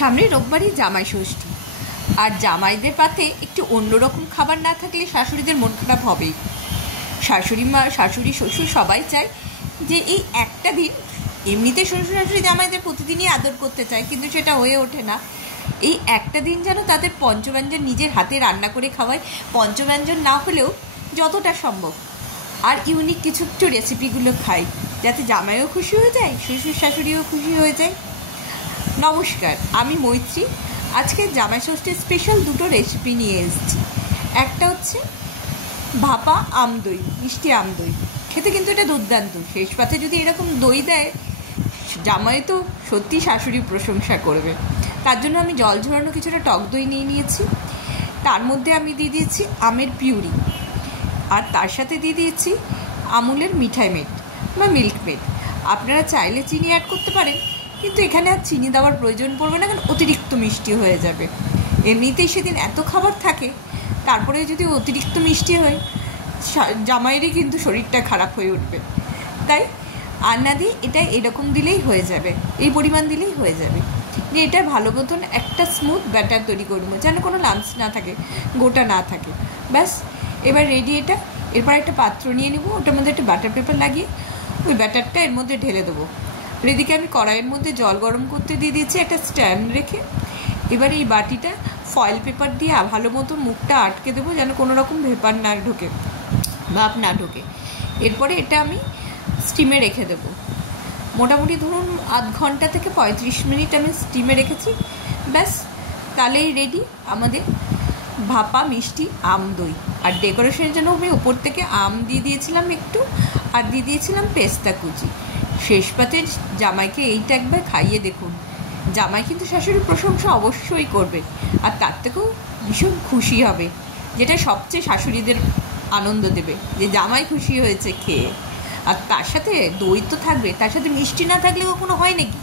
সামনে রোববারই জামাই ষষ্ঠী, আর জামাইদের পাতে একটু অন্যরকম খাবার না থাকলে শাশুড়িদের মন খারাপ হবেই। শাশুড়ি মা, শাশুড়ি, শ্বশুর সবাই চায় যে এই একটা দিন, এমনিতে শ্বশুর শাশুড়ি জামাইদের প্রতিদিনই আদর করতে চায়, কিন্তু সেটা হয়ে ওঠে না। এই একটা দিন যেন তাদের পঞ্চব্যঞ্জন নিজের হাতে রান্না করে খাওয়ায়, পঞ্চব্যঞ্জন না হলেও যতটা সম্ভব, আর ইউনিক কিছু একটু রেসিপিগুলো খাই, যাতে জামাইও খুশি হয়ে যায়, শ্বশুর শাশুড়িও খুশি হয়ে যায়। নমস্কার, আমি মৈত্রী। আজকে জামাই ষষ্ঠীর স্পেশাল দুটো রেসিপি নিয়ে এসেছি। একটা হচ্ছে ভাপা আম দই, মিষ্টি আম দই। খেতে কিন্তু এটা দুর্দান্ত। শেষ পাতে যদি এরকম দই দেয়, জামাই তো সত্যি শাশুড়ি প্রশংসা করবে। তার জন্য আমি জল ঝরানো কিছুটা টক দই নিয়ে নিয়েছি। তার মধ্যে আমি দিয়ে দিয়েছি আমের পিউরি, আর তার সাথে দিয়ে দিয়েছি আমুলের মিঠাই মেড বা মিল্ক মেড। আপনারা চাইলে চিনি অ্যাড করতে পারেন, কিন্তু এখানে আর চিনি দেওয়ার প্রয়োজন পড়বে না, কারণ অতিরিক্ত মিষ্টি হয়ে যাবে। এমনিতেই সেদিন এত খাবার থাকে, তারপরে যদি অতিরিক্ত মিষ্টি হয়, জামাইয়েরই কিন্তু শরীরটা খারাপ হয়ে উঠবে। তাই আর না দিয়ে এটা এরকম দিলেই হয়ে যাবে, এই পরিমাণ দিলেই হয়ে যাবে। দিয়ে এটা ভালো মতন একটা স্মুথ ব্যাটার তৈরি করবো, যেন কোনো লাম্পস না থাকে, গোটা না থাকে। ব্যাস, এবার রেডি এটা। এরপর একটা পাত্র নিয়ে নেবো, ওটার মধ্যে একটা বাটার পেপার লাগিয়ে ওই ব্যাটারটা এর মধ্যে ঢেলে দেবো। এদিকে আমি কড়াইয়ের মধ্যে জল গরম করতে দিয়ে দিয়েছি একটা স্ট্যান্ড রেখে। এবার এই বাটিটা ফয়েল পেপার দিয়ে ভালো মতো মুখটা আটকে দেবো, যেন কোনো রকম ভেপার না ঢোকে, ভাপ না ঢোকে। এরপরে এটা আমি স্টিমে রেখে দেবো। মোটামুটি ধরুন আধ ঘন্টা থেকে 35 মিনিট আমি স্টিমে রেখেছি। ব্যাস, তাহলেই রেডি আমাদের ভাপা মিষ্টি আম দই। আর ডেকোরেশনের জন্য আমি ওপর থেকে আম দিয়ে দিয়েছিলাম একটু, আর দিয়ে দিয়েছিলাম পেস্তা কুচি। শেষ পাতে জামাইকে এইটা একবার খাইয়ে দেখুন, জামাই কিন্তু শাশুড়ির প্রশংসা অবশ্যই করবে, আর তার থেকেও ভীষণ খুশি হবে, যেটা সবচেয়ে শাশুড়িদের আনন্দ দেবে, যে জামাই খুশি হয়েছে খেয়ে। আর তার সাথে দই তো থাকবে, তার সাথে মিষ্টি না থাকলে কখনো হয় নাকি?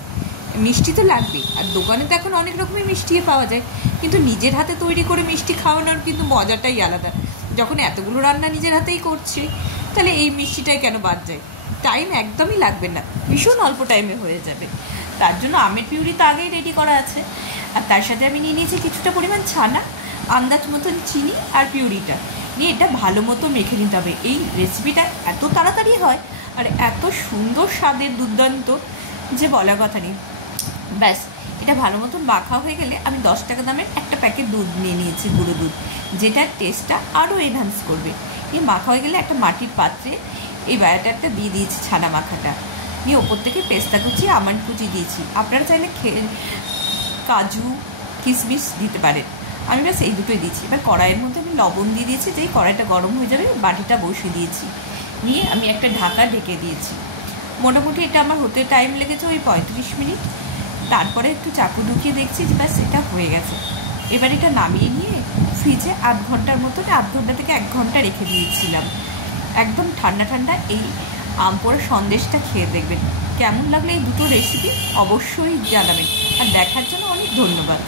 মিষ্টি তো লাগবেই। আর দোকানে তো এখন অনেক রকমের মিষ্টি পাওয়া যায়, কিন্তু নিজের হাতে তৈরি করে মিষ্টি খাওয়ানোর কিন্তু মজাটাই আলাদা। যখন এতগুলো রান্না নিজের হাতেই করছি, তাহলে এই মিষ্টিটাই কেন বাদ যায়? টাইম একদমই লাগবে না, ভীষণ অল্প টাইমে হয়ে যাবে। তার জন্য আমের পিউরি তো আগেই রেডি করা আছে, আর তার সাথে আমি নিয়ে নিয়েছি কিছুটা পরিমাণ ছানা, আন্দাজ মতন চিনি আর পিউরিটা নিয়ে এটা ভালো মতো মেখে নিতে হবে। এই রেসিপিটা এত তাড়াতাড়ি হয় আর এত সুন্দর স্বাদের, দুর্দান্ত, যে বলার কথা নেই। ব্যাস, এটা ভালো মতন মাখা হয়ে গেলে আমি 10 টাকা দামের একটা প্যাকেট দুধ নিয়ে নিয়েছি, গুঁড়ো দুধ, যেটার টেস্টটা আরও এনহান্স করবে। এই মাখা হয়ে গেলে একটা মাটির পাত্রে এই ব্যাটারটা দিয়ে দিয়েছি, ছানা মাখাটা নিয়ে ওপর থেকে পেস্তা কুচি, আমন্ড কুচি দিয়েছি। আপনারা চাইলে কাজু, কিশমিশ দিতে পারেন, আমি ব্যাস এই দুটোই দিয়েছি। এবার কড়াইয়ের মধ্যে আমি লবণ দিয়ে দিয়েছি, যেই কড়াইটা গরম হয়ে যাবে বাটিটা বসিয়ে দিয়েছি, নিয়ে আমি একটা ঢাকা ঢেকে দিয়েছি। মোটামুটি এটা আমার হতে টাইম লেগেছে ওই 35 মিনিট। তারপরে একটু চাকু ঢুকিয়ে দেখছি যে ব্যাস এটা হয়ে গেছে। এবার এটা নামিয়ে নিয়ে ফ্রিজে আধ ঘন্টার মতো, আধ ঘন্টা থেকে 1 ঘন্টা রেখে দিয়েছিলাম। একদম ঠান্ডা ঠান্ডা এই আম পোড়া সন্দেশটা খেয়ে দেখবেন। কেমন লাগলো এই দুটো রেসিপি অবশ্যই জানাবেন, আর দেখার জন্য অনেক ধন্যবাদ।